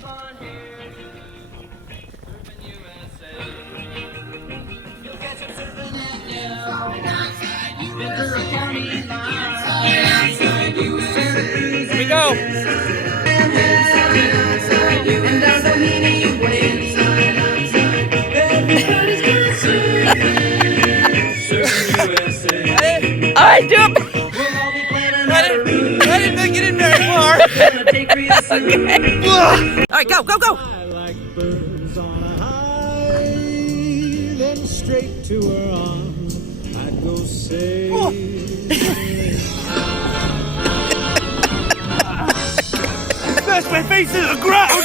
Here we go. I do it. I didn't make it in very far. Okay. All right, go, go, go. I like birds on a high, then straight to her arms I'd go sailing. Smash my face into the ground.